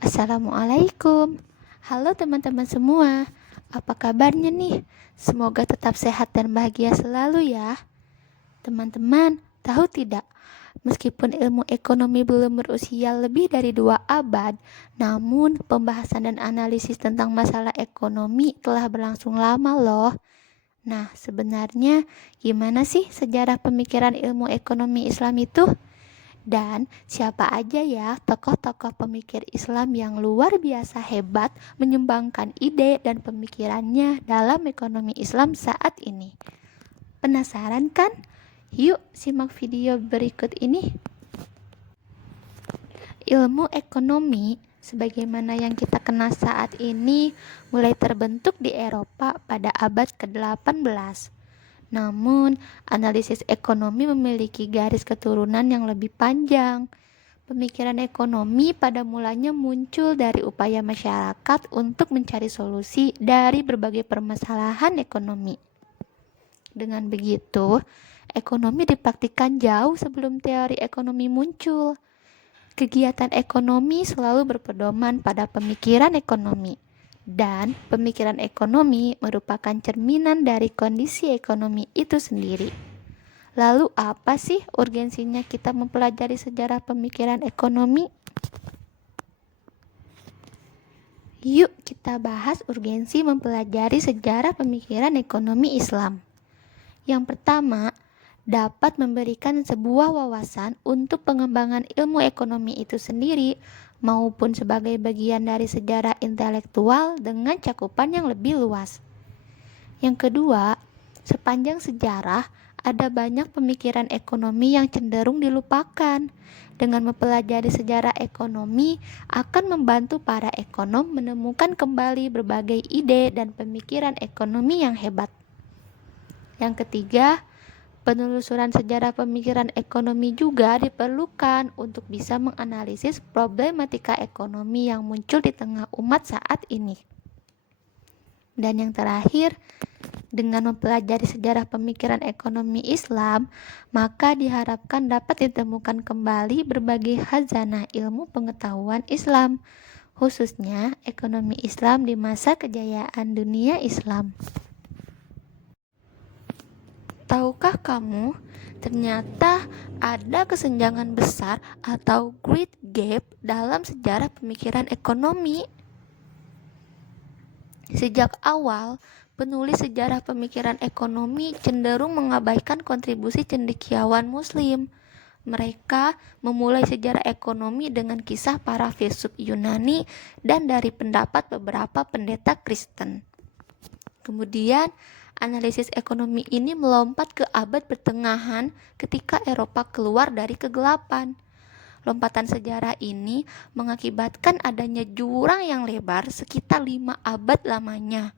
Assalamualaikum. Halo teman-teman semua. Apa kabarnya nih? Semoga tetap sehat dan bahagia selalu ya. Teman-teman, tahu tidak? Meskipun ilmu ekonomi belum berusia lebih dari 2 abad, namun pembahasan dan analisis tentang masalah ekonomi telah berlangsung lama loh. Nah, sebenarnya gimana sih sejarah pemikiran ilmu ekonomi Islam itu? Dan siapa aja ya tokoh-tokoh pemikir Islam yang luar biasa hebat menyumbangkan ide dan pemikirannya dalam ekonomi Islam saat ini. Penasaran kan? Yuk simak video berikut ini. Ilmu ekonomi sebagaimana yang kita kenal saat ini mulai terbentuk di Eropa pada abad ke-18. Namun, analisis ekonomi memiliki garis keturunan yang lebih panjang. Pemikiran ekonomi pada mulanya muncul dari upaya masyarakat untuk mencari solusi dari berbagai permasalahan ekonomi. Dengan begitu, ekonomi dipraktikkan jauh sebelum teori ekonomi muncul. Kegiatan ekonomi selalu berpedoman pada pemikiran ekonomi. Dan pemikiran ekonomi merupakan cerminan dari kondisi ekonomi itu sendiri. Lalu apa sih urgensinya kita mempelajari sejarah pemikiran ekonomi? Yuk kita bahas urgensi mempelajari sejarah pemikiran ekonomi Islam. Yang pertama, dapat memberikan sebuah wawasan untuk pengembangan ilmu ekonomi itu sendiri maupun sebagai bagian dari sejarah intelektual dengan cakupan yang lebih luas. Yang kedua, sepanjang sejarah ada banyak pemikiran ekonomi yang cenderung dilupakan. Dengan mempelajari sejarah ekonomi akan membantu para ekonom menemukan kembali berbagai ide dan pemikiran ekonomi yang hebat. Yang ketiga, penelusuran sejarah pemikiran ekonomi juga diperlukan untuk bisa menganalisis problematika ekonomi yang muncul di tengah umat saat ini. Dan yang terakhir, dengan mempelajari sejarah pemikiran ekonomi Islam, maka diharapkan dapat ditemukan kembali berbagai khazanah ilmu pengetahuan Islam, khususnya ekonomi Islam di masa kejayaan dunia Islam. Tahukah kamu, ternyata ada kesenjangan besar atau great gap dalam sejarah pemikiran ekonomi. Sejak awal, penulis sejarah pemikiran ekonomi cenderung mengabaikan kontribusi cendekiawan Muslim. Mereka memulai sejarah ekonomi dengan kisah para filsuf Yunani dan dari pendapat beberapa pendeta Kristen. Kemudian, analisis ekonomi ini melompat ke abad pertengahan ketika Eropa keluar dari kegelapan. Lompatan sejarah ini mengakibatkan adanya jurang yang lebar sekitar 5 abad lamanya.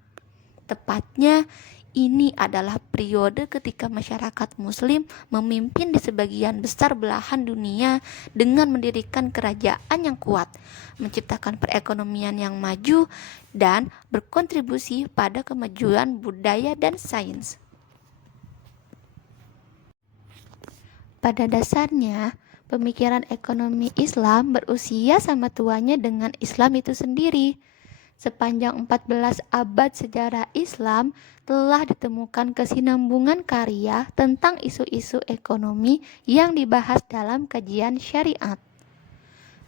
Tepatnya, ini adalah periode ketika masyarakat Muslim memimpin di sebagian besar belahan dunia dengan mendirikan kerajaan yang kuat, menciptakan perekonomian yang maju, dan berkontribusi pada kemajuan budaya dan sains. Pada dasarnya, pemikiran ekonomi Islam berusia sama tuanya dengan Islam itu sendiri. Sepanjang 14 abad sejarah Islam telah ditemukan kesinambungan karya tentang isu-isu ekonomi yang dibahas dalam kajian syariat.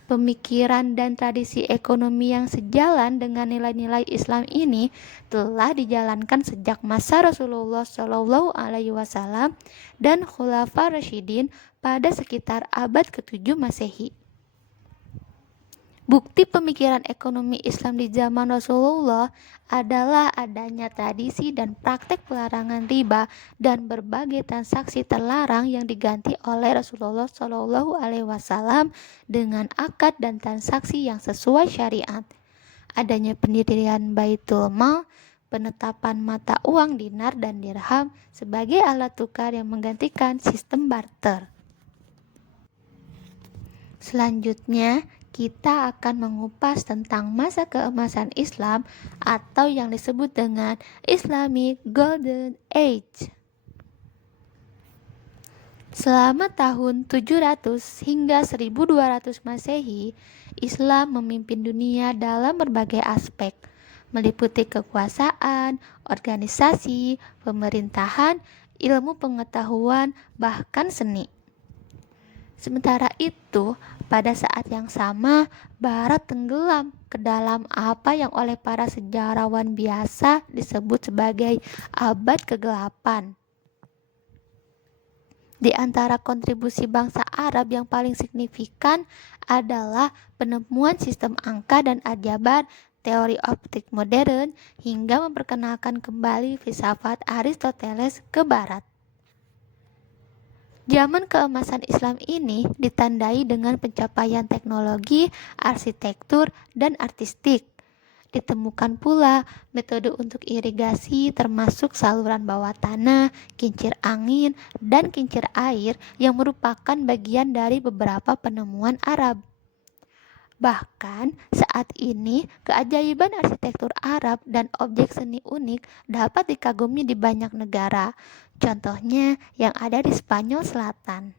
Pemikiran dan tradisi ekonomi yang sejalan dengan nilai-nilai Islam ini telah dijalankan sejak masa Rasulullah SAW dan Khulafa Rasyidin pada sekitar abad ke-7 Masehi. Bukti pemikiran ekonomi Islam di zaman Rasulullah adalah adanya tradisi dan praktek pelarangan riba dan berbagai transaksi terlarang yang diganti oleh Rasulullah SAW dengan akad dan transaksi yang sesuai syariat. Adanya pendirian Baitul Mal, penetapan mata uang dinar dan dirham sebagai alat tukar yang menggantikan sistem barter. Selanjutnya, kita akan mengupas tentang masa keemasan Islam atau yang disebut dengan Islamic Golden Age. Selama tahun 700 hingga 1200 Masehi, Islam memimpin dunia dalam berbagai aspek, meliputi kekuasaan, organisasi, pemerintahan, ilmu pengetahuan, bahkan seni. Sementara itu, pada saat yang sama, Barat tenggelam ke dalam apa yang oleh para sejarawan biasa disebut sebagai abad kegelapan. Di antara kontribusi bangsa Arab yang paling signifikan adalah penemuan sistem angka dan aljabar, teori optik modern, hingga memperkenalkan kembali filsafat Aristoteles ke Barat. Zaman keemasan Islam ini ditandai dengan pencapaian teknologi, arsitektur, dan artistik. Ditemukan pula metode untuk irigasi termasuk saluran bawah tanah, kincir angin, dan kincir air yang merupakan bagian dari beberapa penemuan Arab. Bahkan saat ini keajaiban arsitektur Arab dan objek seni unik dapat dikagumi di banyak negara, contohnya yang ada di Spanyol Selatan.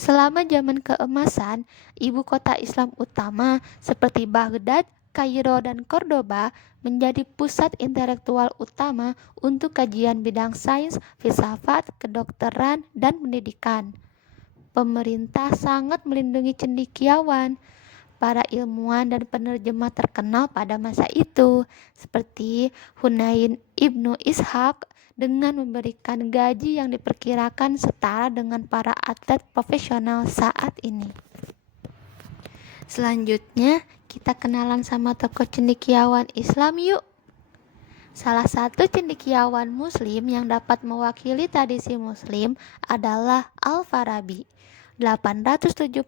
Selama zaman keemasan, ibu kota Islam utama seperti Baghdad, Kairo, dan Cordoba menjadi pusat intelektual utama untuk kajian bidang sains, filsafat, kedokteran, dan pendidikan. Pemerintah sangat melindungi cendekiawan. Para ilmuwan dan penerjemah terkenal pada masa itu, seperti Hunain ibnu Ishaq, dengan memberikan gaji yang diperkirakan setara dengan para atlet profesional saat ini. Selanjutnya, kita kenalan sama tokoh cendekiawan Islam yuk. Salah satu cendekiawan Muslim yang dapat mewakili tradisi Muslim adalah Al-Farabi, 870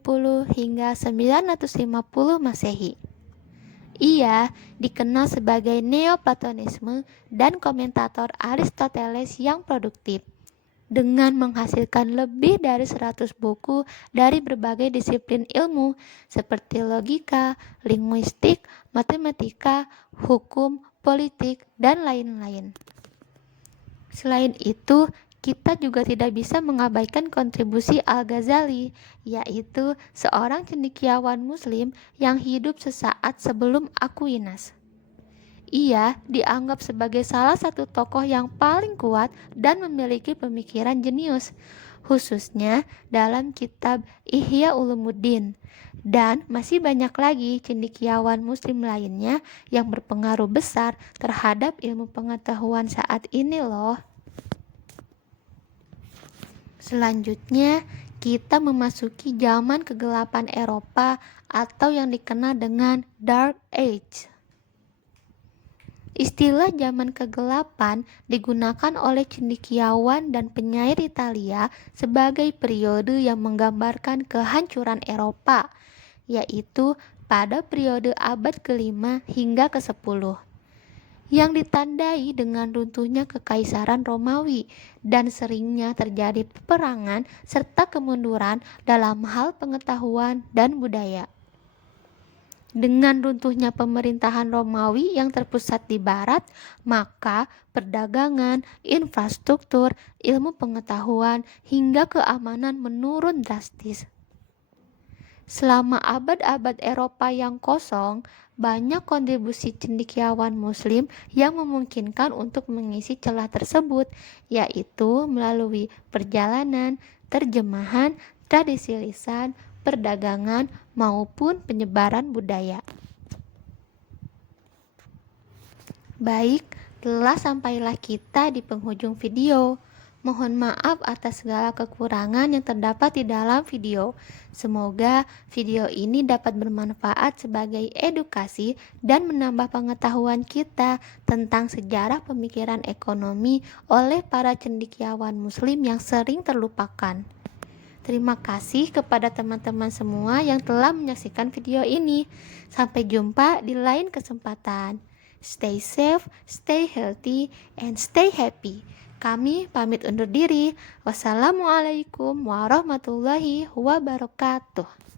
hingga 950 Masehi. Ia dikenal sebagai Neoplatonisme dan komentator Aristoteles yang produktif, dengan menghasilkan lebih dari 100 buku dari berbagai disiplin ilmu seperti logika, linguistik, matematika, hukum, politik, dan lain-lain. Selain itu, kita juga tidak bisa mengabaikan kontribusi Al-Ghazali, yaitu seorang cendekiawan Muslim yang hidup sesaat sebelum Aquinas. Ia dianggap sebagai salah satu tokoh yang paling kuat dan memiliki pemikiran jenius, khususnya dalam kitab Ihya Ulumuddin. Dan masih banyak lagi cendekiawan Muslim lainnya yang berpengaruh besar terhadap ilmu pengetahuan saat ini loh. Selanjutnya, kita memasuki zaman kegelapan Eropa atau yang dikenal dengan Dark Age. Istilah zaman kegelapan digunakan oleh cendekiawan dan penyair Italia sebagai periode yang menggambarkan kehancuran Eropa, yaitu pada periode abad ke-5 hingga ke-10, yang ditandai dengan runtuhnya kekaisaran Romawi dan seringnya terjadi peperangan serta kemunduran dalam hal pengetahuan dan budaya. Dengan runtuhnya pemerintahan Romawi yang terpusat di barat, maka perdagangan, infrastruktur, ilmu pengetahuan, hingga keamanan menurun drastis. Selama abad-abad Eropa yang kosong, banyak kontribusi cendekiawan Muslim yang memungkinkan untuk mengisi celah tersebut, yaitu melalui perjalanan, terjemahan, tradisi lisan, perdagangan, maupun penyebaran budaya. Baik, telah sampailah kita di penghujung video. Mohon maaf atas segala kekurangan yang terdapat di dalam video. Semoga video ini dapat bermanfaat sebagai edukasi dan menambah pengetahuan kita tentang sejarah pemikiran ekonomi oleh para cendekiawan Muslim yang sering terlupakan. Terima kasih kepada teman-teman semua yang telah menyaksikan video ini. Sampai jumpa di lain kesempatan. Stay safe, stay healthy, and stay happy. Kami pamit undur diri. Wassalamualaikum warahmatullahi wabarakatuh.